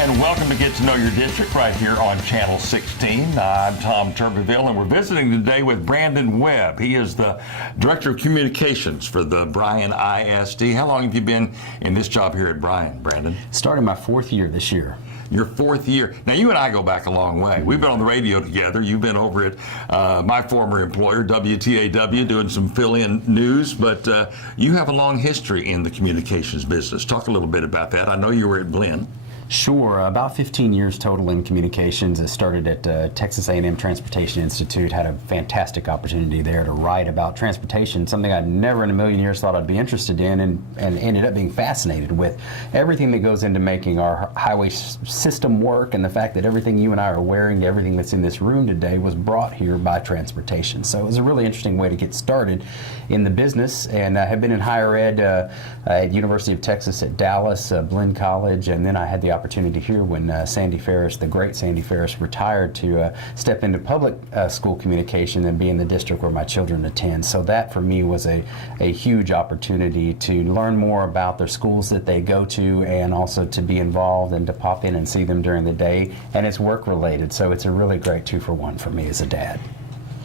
and welcome to Get to Know Your District right here on Channel 16. I'm Tom Turbiville, and we're visiting today with Brandon Webb. He is the Director of Communications for the Bryan ISD. How long have you been in this job here at Bryan, Brandon? Starting my 4th year this year. Your 4th year. Now, you and I go back a long way. We've been on the radio together. You've been over at my former employer, WTAW, doing some fill-in news, but you have a long history in the communications business. Talk a little bit about that. I know you were at Blinn. Sure, about 15 years total in communications. I started at Texas A&M Transportation Institute, had a fantastic opportunity there to write about transportation, something I'd never in a million years thought I'd be interested in, and ended up being fascinated with everything that goes into making our highway system work, and the fact that everything you and I are wearing, everything that's in this room today was brought here by transportation. So it was a really interesting way to get started in the business, and I have been in higher ed at University of Texas at Dallas, Blinn College, and then I had the opportunity here when Sandy Ferris, the great Sandy Ferris, retired to step into public school communication and be in the district where my children attend. So that for me was a huge opportunity to learn more about their schools that they go to, and also to be involved and to pop in and see them during the day. And it's work related, so it's a really great 2-for-1 for me as a dad.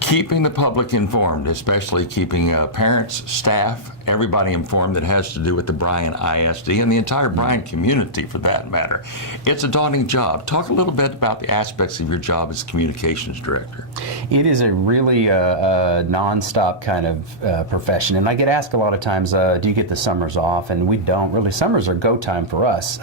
Keeping the public informed, especially keeping parents, staff, everybody informed that has to do with the Bryan ISD and the entire Bryan community for that matter. It's a daunting job. Talk a little bit about the aspects of your job as communications director. It is a really non-stop kind of profession, and I get asked a lot of times, do you get the summers off? And we don't really. Summers are go time for us.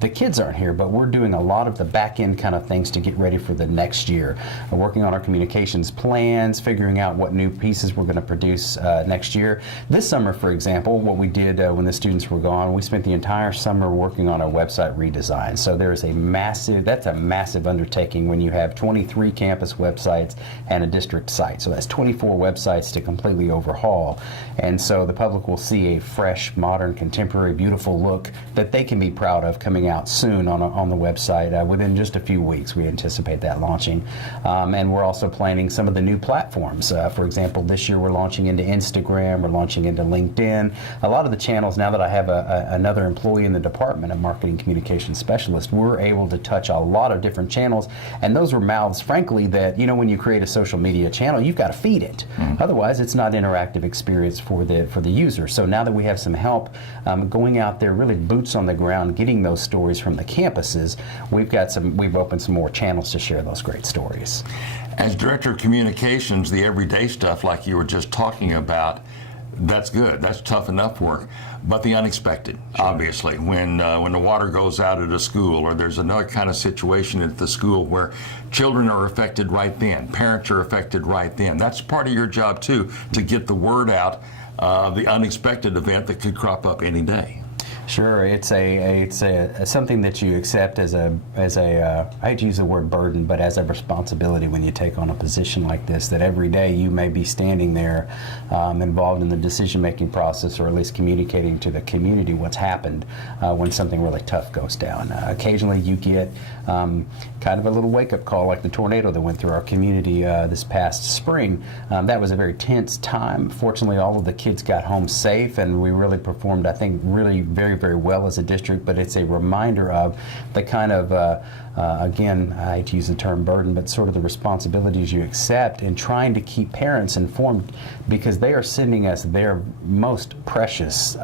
The kids aren't here, but we're doing a lot of the back end kind of things to get ready for the next year. We're working on our communications plans, figuring out what new pieces we're going to produce next year. This summer, for example, what we did when the students were gone, we spent the entire summer working on our website redesign. So there's that's a massive undertaking when you have 23 campus websites and a district site. So that's 24 websites to completely overhaul. And so the public will see a fresh, modern, contemporary, beautiful look that they can be proud of coming out soon on the website. Within just a few weeks, we anticipate that launching. And we're also planning some of the new platforms. For example, this year we're launching into Instagram, we're launching into LinkedIn. A lot of the channels, now that I have another employee in the department, a marketing communications specialist, we're able to touch a lot of different channels, and those are mouths, frankly, that, you know, when you create a social media channel, you've got to feed it. Otherwise, it's not interactive experience for the user. So now that we have some help going out there, really boots on the ground, getting those stories from the campuses, we've opened some more channels to share those great stories. As Director of Communications, the everyday stuff like you were just talking about, that's good. That's tough enough work. But the unexpected, sure. Obviously, when the water goes out at a school, or there's another kind of situation at the school where children are affected right then, parents are affected right then. That's part of your job, too, to get the word out of the unexpected event that could crop up any day. Sure, it's something that you accept as a I hate to use the word burden, but as a responsibility when you take on a position like this, that every day you may be standing there involved in the decision-making process, or at least communicating to the community what's happened when something really tough goes down. Occasionally you get kind of a little wake-up call, like the tornado that went through our community this past spring. That was a very tense time. Fortunately, all of the kids got home safe, and we really performed, I think, really very well as a district, but it's a reminder of the kind of, again, I hate to use the term burden, but sort of the responsibilities you accept in trying to keep parents informed, because they are sending us their most precious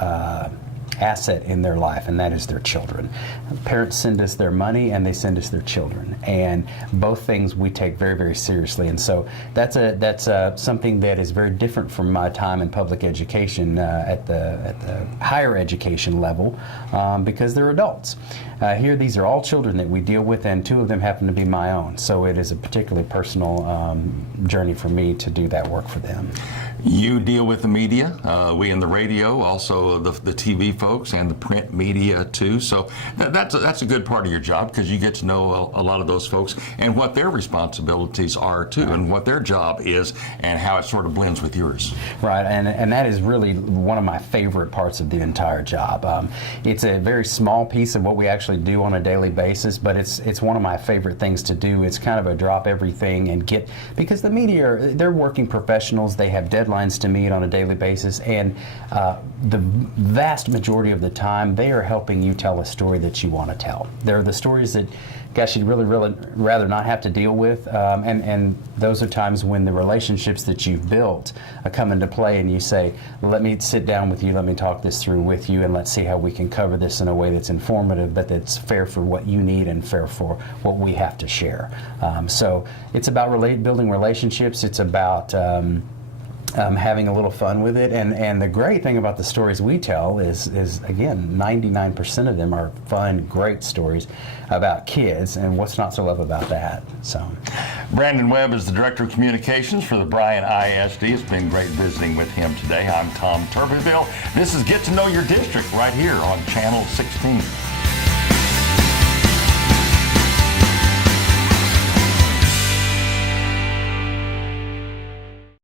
asset in their life, and that is their children. Parents send us their money, and they send us their children, and both things we take very seriously. And so that's something that is very different from my time in public education at the higher education level, because they're adults. Here, these are all children that we deal with, and 2 of them happen to be my own. So it is a particularly personal journey for me to do that work for them. You deal with the media, we in the radio, also the TV folks, and the print media too. So that's a good part of your job, because you get to know a lot of those folks and what their responsibilities are too, and what their job is, and how it sort of blends with yours. Right, and that is really one of my favorite parts of the entire job. It's a very small piece of what we actually do on a daily basis, but it's one of my favorite things to do. It's kind of a drop everything and get, because the media, they're working professionals, they have deadlines deadlines to meet on a daily basis, and the vast majority of the time, they are helping you tell a story that you want to tell. They're the stories that, gosh, you'd really rather not have to deal with, and those are times when the relationships that you've built come into play, and you say, let me sit down with you, let me talk this through with you, and let's see how we can cover this in a way that's informative, but that's fair for what you need and fair for what we have to share. So it's about building relationships. It's about having a little fun with it, and the great thing about the stories we tell is again, 99% of them are fun, great stories about kids, and what's not to love about that? So, Brandon Webb is the Director of Communications for the Bryan ISD. It's been great visiting with him today. I'm Tom Turbiville. This is Get to Know Your District right here on Channel 16.